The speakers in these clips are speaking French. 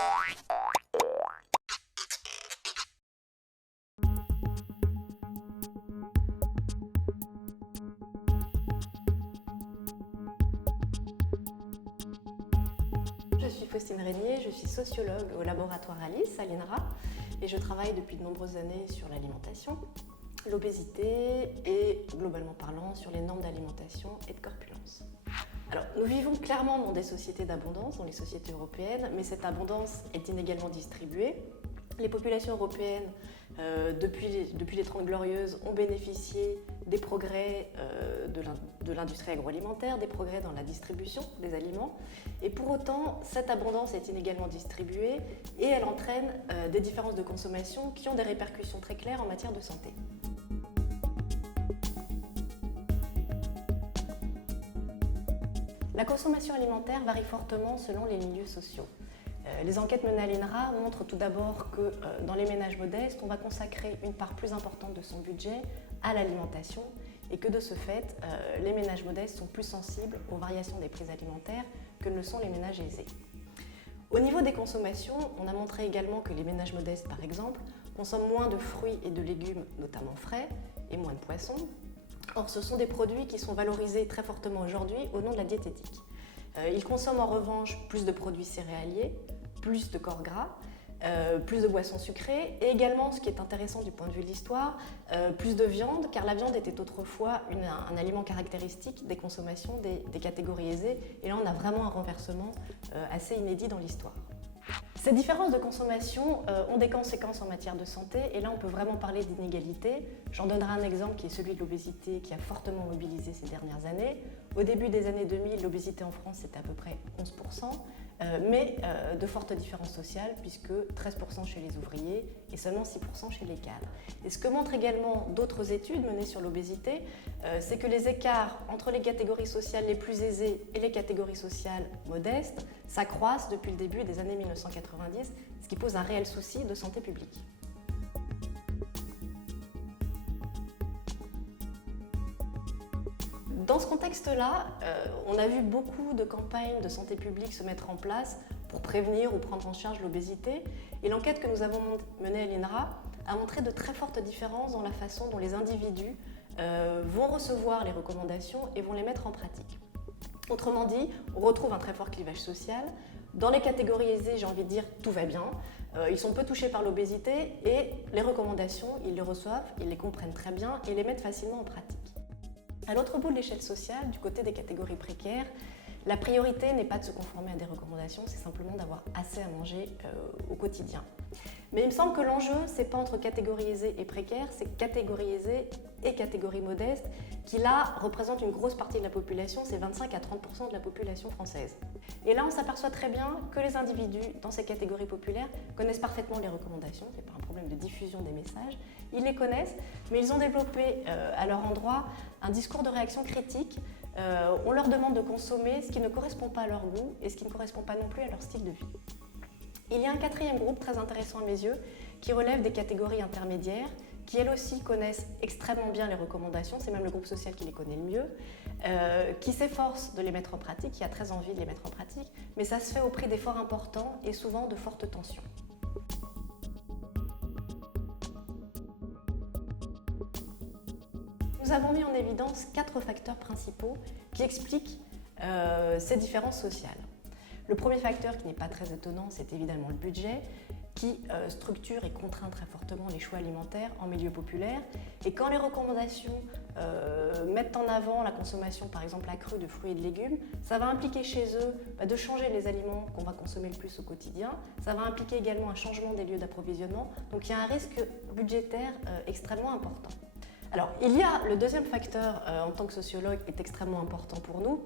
Je suis Faustine Régnier, je suis sociologue au laboratoire Alice à l'INRA et je travaille depuis de nombreuses années sur l'alimentation, l'obésité et, globalement parlant, sur les normes d'alimentation et de corpulence. Alors, nous vivons clairement dans des sociétés d'abondance, dans les sociétés européennes, mais cette abondance est inégalement distribuée. Les populations européennes, depuis les 30 Glorieuses, ont bénéficié des progrès de l'industrie agroalimentaire, des progrès dans la distribution des aliments. Et pour autant, cette abondance est inégalement distribuée et elle entraîne des différences de consommation qui ont des répercussions très claires en matière de santé. La consommation alimentaire varie fortement selon les milieux sociaux. Les enquêtes menées à l'INRA montrent tout d'abord que dans les ménages modestes, on va consacrer une part plus importante de son budget à l'alimentation et que de ce fait, les ménages modestes sont plus sensibles aux variations des prix alimentaires que ne le sont les ménages aisés. Au niveau des consommations, on a montré également que les ménages modestes, par exemple, consomment moins de fruits et de légumes, notamment frais, et moins de poissons. Or, ce sont des produits qui sont valorisés très fortement aujourd'hui au nom de la diététique. Ils consomment en revanche plus de produits céréaliers, plus de corps gras, plus de boissons sucrées et également, ce qui est intéressant du point de vue de l'histoire, plus de viande, car la viande était autrefois un aliment caractéristique des consommations des catégories aisées. Et là, on a vraiment un renversement assez inédit dans l'histoire. Ces différences de consommation ont des conséquences en matière de santé et là on peut vraiment parler d'inégalité. J'en donnerai un exemple qui est celui de l'obésité qui a fortement mobilisé ces dernières années. Au début des années 2000, l'obésité en France c'était à peu près 11%, mais de fortes différences sociales puisque 13% chez les ouvriers et seulement 6% chez les cadres. Et ce que montrent également d'autres études menées sur l'obésité, c'est que les écarts entre les catégories sociales les plus aisées et les catégories sociales modestes s'accroissent depuis le début des années 1990, ce qui pose un réel souci de santé publique. Dans ce contexte-là, on a vu beaucoup de campagnes de santé publique se mettre en place pour prévenir ou prendre en charge l'obésité. Et l'enquête que nous avons menée à l'INRA a montré de très fortes différences dans la façon dont les individus vont recevoir les recommandations et vont les mettre en pratique. Autrement dit, on retrouve un très fort clivage social. Dans les catégories aisées, j'ai envie de dire tout va bien. Ils sont peu touchés par l'obésité et les recommandations, ils les reçoivent, ils les comprennent très bien et les mettent facilement en pratique. À l'autre bout de l'échelle sociale, du côté des catégories précaires, la priorité n'est pas de se conformer à des recommandations, c'est simplement d'avoir assez à manger au quotidien. Mais il me semble que l'enjeu, c'est pas entre catégories aisées et précaires, c'est catégories aisées et catégories modestes qui là représentent une grosse partie de la population, c'est 25 à 30% de la population française. Et là, on s'aperçoit très bien que les individus dans ces catégories populaires connaissent parfaitement les recommandations, c'est pas un problème de diffusion des messages, ils les connaissent, mais ils ont développé à leur endroit un discours de réaction critique. On leur demande de consommer ce qui ne correspond pas à leur goût et ce qui ne correspond pas non plus à leur style de vie. Il y a un quatrième groupe très intéressant à mes yeux qui relève des catégories intermédiaires qui elles aussi connaissent extrêmement bien les recommandations, c'est même le groupe social qui les connaît le mieux, qui s'efforce de les mettre en pratique, qui a très envie de les mettre en pratique, mais ça se fait au prix d'efforts importants et souvent de fortes tensions. Nous avons mis en évidence 4 facteurs principaux qui expliquent ces différences sociales. Le premier facteur, qui n'est pas très étonnant, c'est évidemment le budget, qui structure et contraint très fortement les choix alimentaires en milieu populaire. Et quand les recommandations mettent en avant la consommation, par exemple accrue de fruits et de légumes, ça va impliquer chez eux de changer les aliments qu'on va consommer le plus au quotidien. Ça va impliquer également un changement des lieux d'approvisionnement. Donc il y a un risque budgétaire extrêmement important. Alors, il y a le deuxième facteur, en tant que sociologue, est extrêmement important pour nous,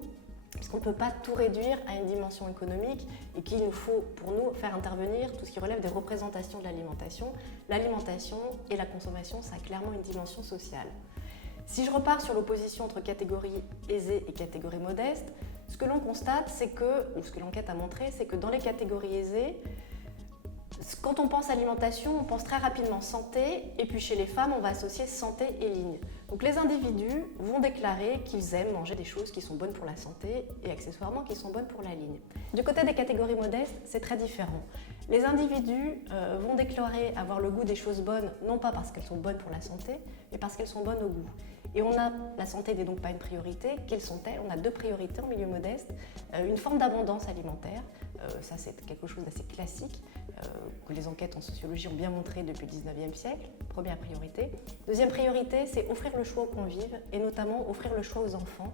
puisqu'on ne peut pas tout réduire à une dimension économique et qu'il nous faut, pour nous, faire intervenir tout ce qui relève des représentations de l'alimentation. L'alimentation et la consommation, ça a clairement une dimension sociale. Si je repars sur l'opposition entre catégories aisées et catégories modestes, ce que l'on constate, c'est que, ou ce que l'enquête a montré, c'est que dans les catégories aisées, Quand on pense alimentation, on pense très rapidement santé, et puis chez les femmes, on va associer santé et ligne. Donc les individus vont déclarer qu'ils aiment manger des choses qui sont bonnes pour la santé et accessoirement qui sont bonnes pour la ligne. Du côté des catégories modestes, c'est très différent. Les individus vont déclarer avoir le goût des choses bonnes, non pas parce qu'elles sont bonnes pour la santé, mais parce qu'elles sont bonnes au goût. Et la santé n'est donc pas une priorité. Quelles sont-elles? On a deux priorités en milieu modeste. Une forme d'abondance alimentaire, ça c'est quelque chose d'assez classique, que les enquêtes en sociologie ont bien montré depuis le 19e siècle, première priorité. Deuxième priorité, c'est offrir le choix aux convives, et notamment offrir le choix aux enfants.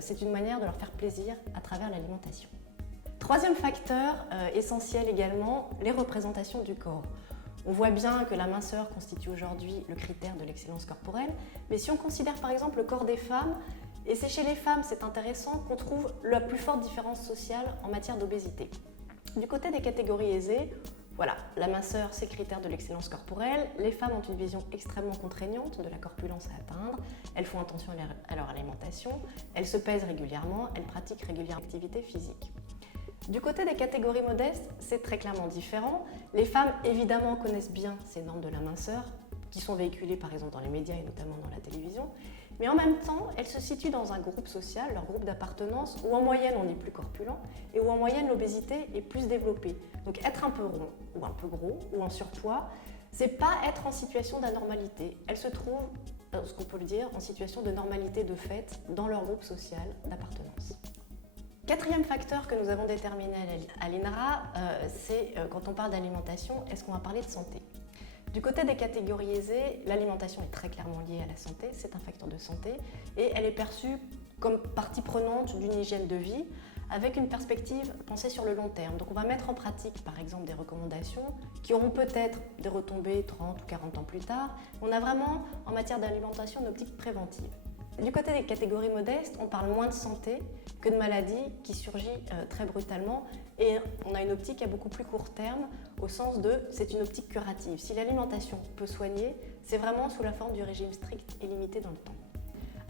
C'est une manière de leur faire plaisir à travers l'alimentation. Troisième facteur essentiel également, les représentations du corps. On voit bien que la minceur constitue aujourd'hui le critère de l'excellence corporelle, mais si on considère par exemple le corps des femmes, et c'est chez les femmes, c'est intéressant qu'on trouve la plus forte différence sociale en matière d'obésité. Du côté des catégories aisées, voilà, la minceur, c'est le critère de l'excellence corporelle. Les femmes ont une vision extrêmement contraignante de la corpulence à atteindre. Elles font attention à leur alimentation, elles se pèsent régulièrement, elles pratiquent régulièrement l'activité physique. Du côté des catégories modestes, c'est très clairement différent. Les femmes, évidemment, connaissent bien ces normes de la minceur, qui sont véhiculées par exemple dans les médias et notamment dans la télévision. Mais en même temps, elles se situent dans un groupe social, leur groupe d'appartenance, où en moyenne on est plus corpulent et où en moyenne l'obésité est plus développée. Donc être un peu rond, ou un peu gros, ou en surpoids, c'est pas être en situation d'anormalité. Elles se trouvent, ce qu'on peut le dire, en situation de normalité de fait dans leur groupe social d'appartenance. Quatrième facteur que nous avons déterminé à l'INRA, c'est quand on parle d'alimentation, est-ce qu'on va parler de santé? Du côté des catégories aisées, l'alimentation est très clairement liée à la santé, c'est un facteur de santé, et elle est perçue comme partie prenante d'une hygiène de vie, avec une perspective pensée sur le long terme. Donc on va mettre en pratique par exemple des recommandations qui auront peut-être des retombées 30 ou 40 ans plus tard. On a vraiment en matière d'alimentation une optique préventive. Du côté des catégories modestes, on parle moins de santé que de maladie qui surgit très brutalement, et on a une optique à beaucoup plus court terme au sens de c'est une optique curative. Si l'alimentation peut soigner, c'est vraiment sous la forme du régime strict et limité dans le temps.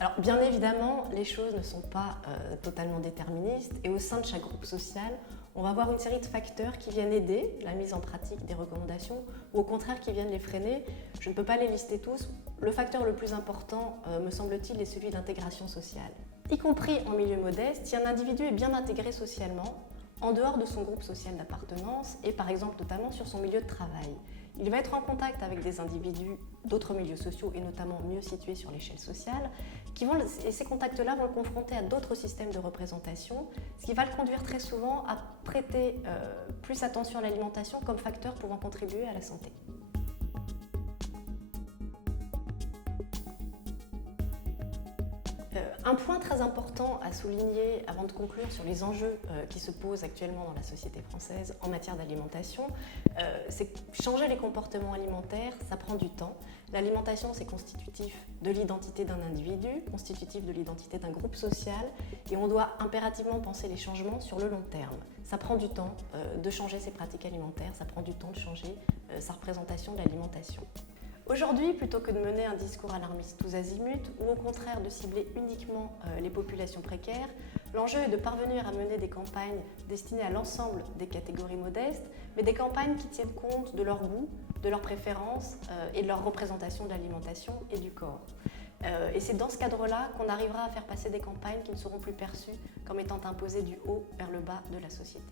Alors bien évidemment, les choses ne sont pas totalement déterministes, et au sein de chaque groupe social, on va avoir une série de facteurs qui viennent aider la mise en pratique des recommandations ou au contraire qui viennent les freiner. Je ne peux pas les lister tous. Le facteur le plus important, me semble-t-il, est celui d'intégration sociale. Y compris en milieu modeste, si un individu est bien intégré socialement, en dehors de son groupe social d'appartenance et par exemple notamment sur son milieu de travail, il va être en contact avec des individus d'autres milieux sociaux et notamment mieux situés sur l'échelle sociale, et ces contacts-là vont le confronter à d'autres systèmes de représentation, ce qui va le conduire très souvent à prêter plus attention à l'alimentation comme facteur pouvant contribuer à la santé. Un point très important à souligner avant de conclure sur les enjeux qui se posent actuellement dans la société française en matière d'alimentation, c'est que changer les comportements alimentaires, ça prend du temps. L'alimentation, c'est constitutif de l'identité d'un individu, constitutif de l'identité d'un groupe social, et on doit impérativement penser les changements sur le long terme. Ça prend du temps de changer ses pratiques alimentaires, ça prend du temps de changer sa représentation de l'alimentation. Aujourd'hui, plutôt que de mener un discours alarmiste tous azimuts, ou au contraire de cibler uniquement les populations précaires, l'enjeu est de parvenir à mener des campagnes destinées à l'ensemble des catégories modestes, mais des campagnes qui tiennent compte de leur goût, de leurs préférences et de leur représentation de l'alimentation et du corps. Et c'est dans ce cadre-là qu'on arrivera à faire passer des campagnes qui ne seront plus perçues comme étant imposées du haut vers le bas de la société.